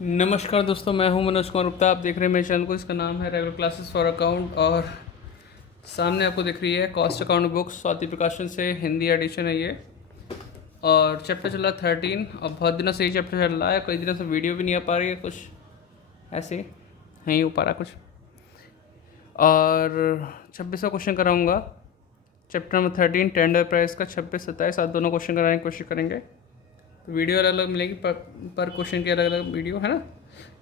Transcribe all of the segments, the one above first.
नमस्कार दोस्तों, मैं हूं मनोज कुमार गुप्ता। आप देख रहे हैं मेरे चैनल को। इसका नाम है रेगुलर क्लासेस फॉर अकाउंट और सामने आपको दिख रही है कॉस्ट अकाउंट बुक स्वाति प्रकाशन से, हिंदी एडिशन है ये। और चैप्टर चल रहा 13 और बहुत दिनों से ये चैप्टर चल रहा है। कई दिनों से वीडियो भी नहीं आ पा रही है, कुछ ऐसे नहीं हो पा रहा कुछ। और 26वां क्वेश्चन कराऊँगा चैप्टर नंबर 13 टेंडर प्राइस का। 26, 27 आज दोनों क्वेश्चन कराने की कोशिश करेंगे। तो वीडियो अलग अलग मिलेगी, पर क्वेश्चन की अलग अलग वीडियो है ना।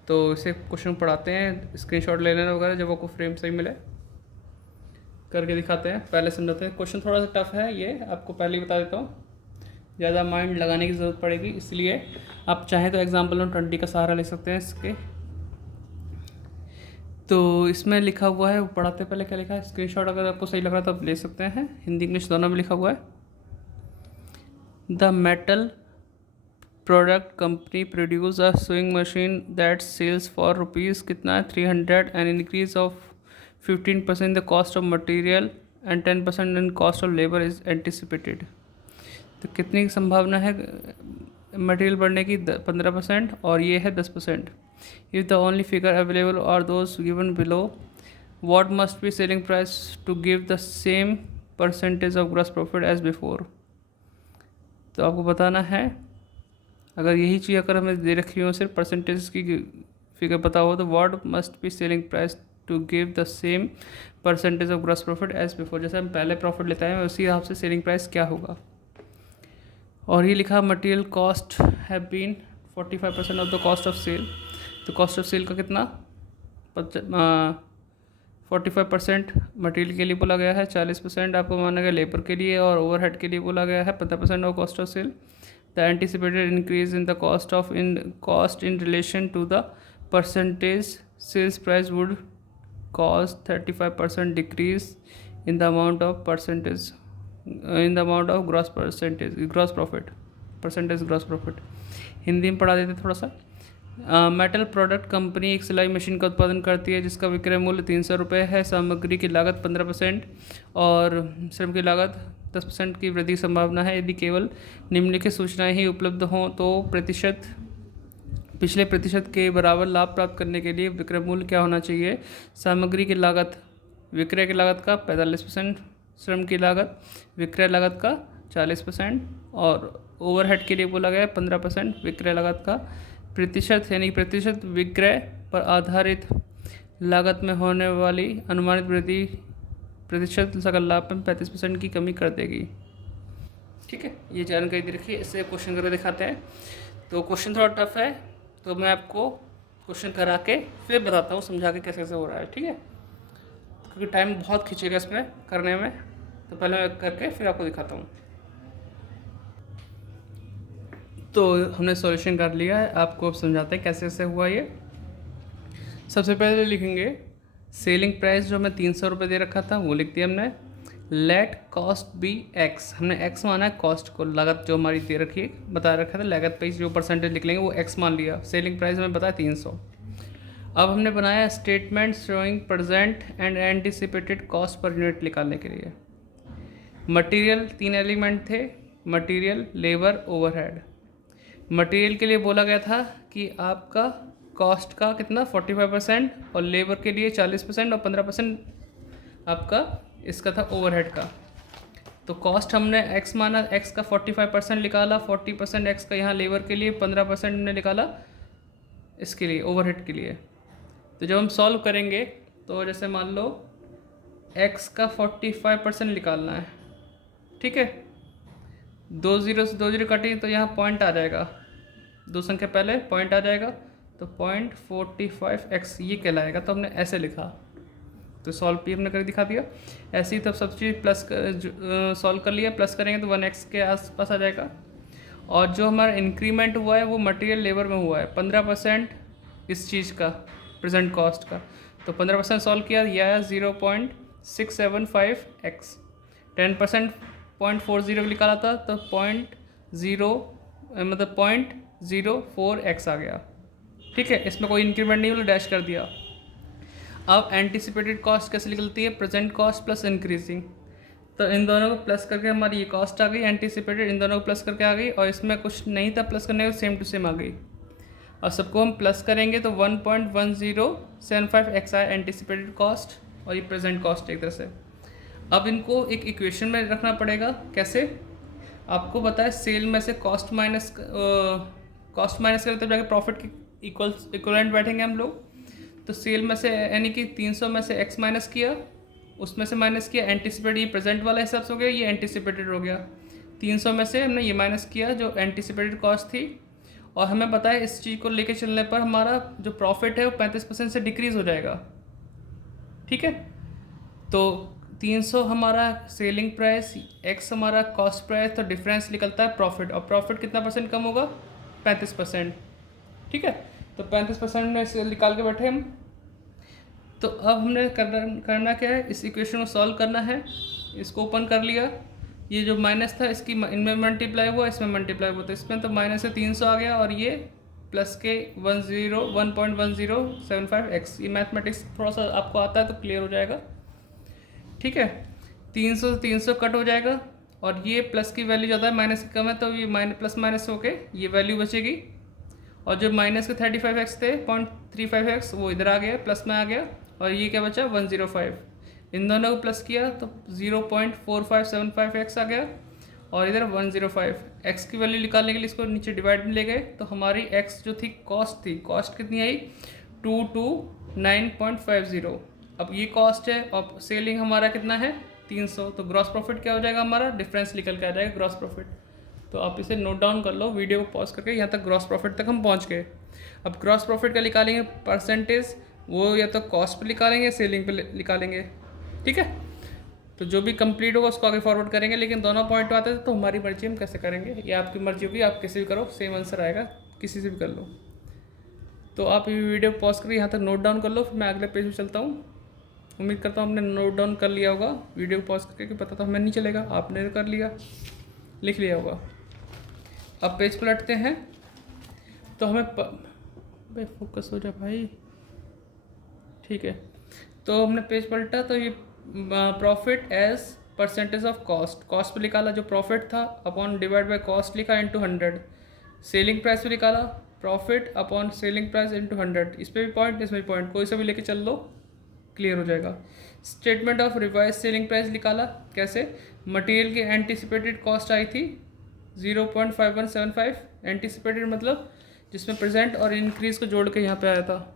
तो इसे क्वेश्चन पढ़ाते हैं, स्क्रीनशॉट ले लेना वगैरह, जब आपको फ्रेम सही मिले करके दिखाते हैं। पहले समझाते हैं। क्वेश्चन थोड़ा सा टफ है ये, आपको पहले ही बता देता हूँ। ज़्यादा माइंड लगाने की ज़रूरत पड़ेगी, इसलिए आप चाहें तो एग्जाम्पल 20 का सहारा ले सकते हैं इसके। तो इसमें लिखा हुआ है, वो पढ़ाते पहले क्या लिखा है। स्क्रीनशॉट अगर आपको सही लग रहा है तो आप ले सकते हैं। हिंदी इंग्लिश दोनों में लिखा हुआ है। The metal product company produce a sewing machine that sells for rupees कितना 300 and increase of 15% the cost of material and 10% in cost of labour is anticipated. तो कितनी की संभावना है मटेरियल बढ़ने की? 15% और ये है 10%। If the only figure available are those given below, what must be selling price to give the same percentage of gross profit as before. तो आपको बताना है, अगर यही चीज़ अगर हमें दे रखी हो, सिर्फ परसेंटेज की फिगर पता हो, तो what must be selling price to give the same percentage of gross profit as before. जैसे हम पहले प्रॉफिट लेते हैं उसी हिसाब से सेलिंग प्राइस क्या होगा। और ये लिखा material cost have been 45% of the cost of sale. तो कॉस्ट ऑफ सेल का कितना 45% मटेरियल के लिए बोला गया है, 40% आपको माना गया लेबर के लिए, और ओवरहेड के लिए बोला गया है 15% of cost of sale. The anticipated increase in the cost in relation to the percentage sales price would cause 35% decrease in the amount of gross profit। Hindi में पढ़ा देते थोड़ा सा। मेटल प्रोडक्ट कंपनी एक सिलाई मशीन का उत्पादन करती है जिसका विक्रय मूल्य 300 रुपये है। सामग्री की लागत 15% और श्रम की लागत 10% की वृद्धि की संभावना है। यदि केवल निम्नलिखित सूचनाएं ही उपलब्ध हों तो पिछले प्रतिशत के बराबर लाभ प्राप्त करने के लिए विक्रय मूल्य क्या होना चाहिए? सामग्री की लागत विक्रय की लागत का 45%, श्रम की लागत विक्रय लागत का 40% और ओवरहेड के लिए बोला गया 15% विक्रय लागत का प्रतिशत, यानी प्रतिशत विक्रय पर आधारित लागत में होने वाली अनुमानित वृद्धि प्रतिशत सकल लाभ में 35% की कमी कर देगी। ठीक है, ये जानकारी दे रखी है। इससे क्वेश्चन करके दिखाते हैं। तो क्वेश्चन थोड़ा टफ है, तो मैं आपको क्वेश्चन करा के फिर बताता हूँ, समझा के कैसे कैसे हो रहा है। ठीक है, क्योंकि टाइम बहुत खींचेगा इसमें करने में, तो पहले मैं करके फिर आपको दिखाता हूँ। तो हमने सॉल्यूशन कर लिया है, आपको अब समझाते हैं कैसे कैसे हुआ ये। सबसे पहले लिखेंगे सेलिंग प्राइस, जो हमें 300 रुपये दे रखा था वो लिख दिया हमने। लेट कॉस्ट बी एक्स, हमने एक्स माना है कॉस्ट को, लागत जो हमारी दे रखी है बता रखा था, लागत पे जो परसेंटेज लिख लेंगे वो एक्स मान लिया। सेलिंग प्राइस हमें बताया 300। अब हमने बनाया statement showing present and anticipated cost per unit निकालने के लिए। मटेरियल 3 एलिमेंट थे, मटेरियल, लेबर, ओवरहेड। मटेरियल के लिए बोला गया था कि आपका कॉस्ट का कितना 45% और लेबर के लिए 40% और 15% आपका इसका था ओवरहेड का। तो कॉस्ट हमने एक्स माना, एक्स का 45% निकाला, 40% एक्स का यहाँ लेबर के लिए, 15% हमने निकाला इसके लिए ओवरहेड के लिए। तो जब हम सॉल्व करेंगे तो जैसे मान लो एक्स का 45% निकालना है। ठीक है, 2 जीरो से 2 जीरो काटेंगे तो यहाँ पॉइंट आ जाएगा, 2 संख्या पहले पॉइंट आ जाएगा, तो 0.45x ये कहलाएगा। तो हमने ऐसे लिखा, तो सॉल्व भी हमने करके दिखा दिया। ऐसे ही तब सब चीज़ प्लस सॉल्व कर लिया, प्लस करेंगे तो 1x के आसपास आ जाएगा। और जो हमारा इंक्रीमेंट हुआ है वो मटेरियल लेबर में हुआ है 15% इस चीज़ का, प्रेजेंट कॉस्ट का। तो 15% सॉल्व किया, यह आया 0.675x। 10% 0.40 निकाला था तो 0.04x आ गया। ठीक है, इसमें कोई इंक्रीमेंट नहीं, बोला डैश कर दिया। अब एंटिसिपेटेड कॉस्ट कैसे निकलती है? Present cost plus increasing. तो इन दोनों को प्लस करके हमारी ये कॉस्ट आ गई एंटिसिपेटेड, इन दोनों को प्लस करके आ गई, और इसमें कुछ नहीं था प्लस करने को, सेम टू सेम आ गई। और सबको हम प्लस करेंगे तो 1.1075 एक्स आया एंटिसिपेटेड कॉस्ट और ये प्रेजेंट कॉस्ट एक तरह से। अब इनको एक इक्वेशन में रखना पड़ेगा। कैसे? आपको पता है सेल में से कॉस्ट माइनस करें तब जाके प्रॉफिट के इक्वलेंट बैठेंगे हम लोग। तो सेल में से यानी कि 300 में से एक्स माइनस किया, उसमें से माइनस किया एंटिसिपेटेड, ये प्रेजेंट वाला हिसाब से हो गया, ये एंटिसिपेटेड हो गया। 300 में से हमने ये माइनस किया जो एंटिसिपेटेड कॉस्ट थी, और हमें पता है इस चीज़ को लेके चलने पर हमारा जो प्रॉफिट है वो 35% से डिक्रीज़ हो जाएगा। ठीक है, तो 300 हमारा सेलिंग प्राइस, एक्स हमारा कॉस्ट प्राइस, तो डिफरेंस निकलता है प्रॉफिट, और प्रॉफिट कितना परसेंट कम होगा? 35%। ठीक है, तो 35% में से निकाल के बैठे हम। तो अब हमने करना क्या है, इस इक्वेशन को सॉल्व करना है। इसको ओपन कर लिया, ये जो माइनस था इसकी इनमें मल्टीप्लाई हुआ, इसमें मल्टीप्लाई हुआ, तो इसमें तो माइनस से 300 आ गया और ये प्लस के 1.1075 एक्स। ये मैथमेटिक्स थोड़ा सा आपको आता है तो क्लियर हो जाएगा। ठीक है, 300 से 300 कट हो जाएगा और ये प्लस की वैल्यू ज़्यादा है, माइनस की कम है, तो ये प्लस माइनस होके ये वैल्यू बचेगी। और जो माइनस के 35x थे 0.35x वो इधर आ गया, प्लस में आ गया, और ये क्या बचा 105। इन दोनों को प्लस किया तो 0.4575x आ गया, और इधर 105। x की वैल्यू निकालने के लिए इसको नीचे डिवाइड में ले गए, तो हमारी x जो थी कॉस्ट थी, कॉस्ट कितनी आई 229.50। अब ये कॉस्ट है और सेलिंग हमारा कितना है 300, तो ग्रॉस प्रॉफिट क्या हो जाएगा हमारा, डिफरेंस निकल के आ जाएगा ग्रॉस प्रॉफिट। तो आप इसे नोट डाउन कर लो, वीडियो को पॉज करके, यहाँ तक ग्रॉस प्रॉफिट तक हम पहुँच गए। अब ग्रॉस प्रॉफिट का निकालेंगे परसेंटेज, वो या तो कॉस्ट पे निकालेंगे, सेलिंग पे निकालेंगे। ठीक है, तो जो भी कंप्लीट होगा उसको आगे फॉरवर्ड करेंगे, लेकिन दोनों पॉइंट आते हैं तो हमारी मर्जी हम कैसे करेंगे, ये आपकी मर्जी होगी, आप किसी भी करो सेम आंसर आएगा, किसी से भी कर लो। तो आप ये वीडियो पॉज करके यहाँ तक नोट डाउन कर लो, फिर मैं अगले पेज में चलता हूँ। उम्मीद करता हूँ आपने नोट डाउन कर लिया होगा, वीडियो को पॉज करके, कि पता तो हमें नहीं चलेगा, आपने कर लिया, लिख लिया होगा। अब पेज पलटते हैं तो हमें भाई फोकस हो जा भाई। ठीक है, तो हमने पेज पलटा तो ये profit as percentage of cost, cost पे निकाला जो प्रॉफिट था, अपॉन डिवाइड बाय कॉस्ट लिखा इंटू 100। सेलिंग प्राइस पे निकाला profit upon selling price into 100। इस पर भी पॉइंट, इसमें भी पॉइंट, कोई सा भी लेके चल लो, क्लियर हो जाएगा। Statement of revise selling price निकाला, कैसे? मटेरियल की एंटिसिपेटेड कॉस्ट आई थी 0.5175, एंटिसिपेटेड मतलब जिसमें प्रेजेंट और इंक्रीज को जोड़ के यहाँ पे आया था,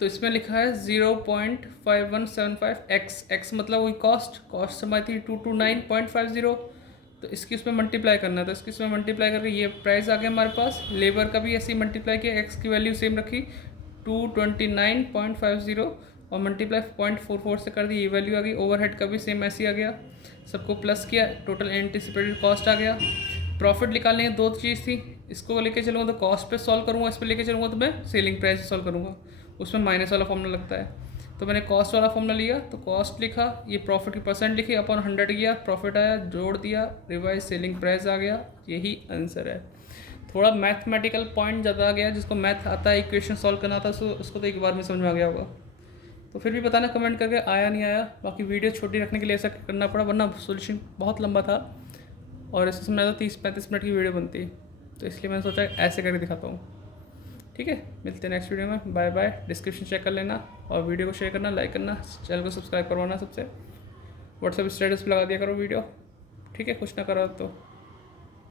तो इसमें लिखा है 0.5175 एक्स मतलब वही कॉस्ट हमारी थी 229.50, तो इसकी उसमें मल्टीप्लाई करना है, तो इसकी उसमें मल्टीप्लाई करके ये प्राइस आ गया हमारे पास। लेबर का भी ऐसे ही मल्टीप्लाई किया, एक्स की वैल्यू सेम रखी 229.50 और मल्टीप्लाई 0.44 से कर दी, ये वैल्यू आ गई। ओवरहेड का भी सेम ऐसे ही आ गया, सबको प्लस किया, टोटल एंटिसिपेटेड कॉस्ट आ गया। प्रॉफिट निकालने की दो चीज़ थी, इसको लेके चलूँगा तो कॉस्ट पे सॉल्व करूँगा, इस पर लेके चलूँगा तो मैं सेलिंग प्राइस सॉल्व करूँगा, उसमें माइनस वाला फॉर्मूला लगता है। तो मैंने कॉस्ट वाला फॉर्मूला लिया, तो कॉस्ट लिखा, ये प्रॉफिट की परसेंट लिखी, अपॉन 100 किया, प्रॉफिट आया, जोड़ दिया, रिवाइज सेलिंग प्राइस आ गया, यही आंसर है। थोड़ा मैथमेटिकल पॉइंट ज़्यादा आ गया, जिसको मैथ आता है, इक्वेशन सॉल्व करना आता है, उसको तो एक बार में समझ में आ गया होगा। तो फिर भी बताना कमेंट करके आया नहीं आया। बाकी वीडियो छोटी रखने के लिए ऐसा करना पड़ा, वरना सोल्यूशन बहुत लंबा था और ऐसे समझा तो 30-35 मिनट की वीडियो बनती, तो इसलिए मैंने सोचा ऐसे करके दिखाता हूँ। ठीक है, मिलते हैं नेक्स्ट वीडियो में, बाय बाय। डिस्क्रिप्शन चेक कर लेना और वीडियो को शेयर करना, लाइक करना, चैनल को सब्सक्राइब करवाना, सबसे व्हाट्सएप स्टेटस पर लगा दिया करो वीडियो। ठीक है, कुछ ना करो तो